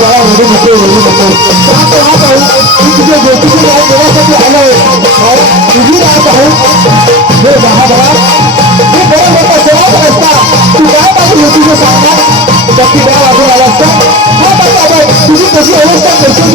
बघा मधून मोठे एवढी मोठे तर आपण आज आहोत तुझ्या गोष्टीची राय देण्यासाठी आलो आहे तुझी राहत आहोत हे बघा बघा हे बरं मोठा सर्वात असता तू काय पाहिजे होती जे सांगणार त्याची वेळ वाजून आला असता हा पाहिजे आपण तुझी कशी अवस्था करतो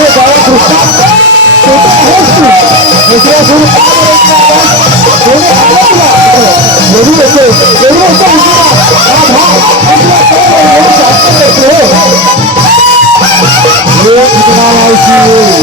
Brasil vai cruzar. Tenta resto. Esse é o jogo para o Ele é a bola. Ele é o jogo. Ele é o jogo. Ele é o jogo. Ele é o jogo.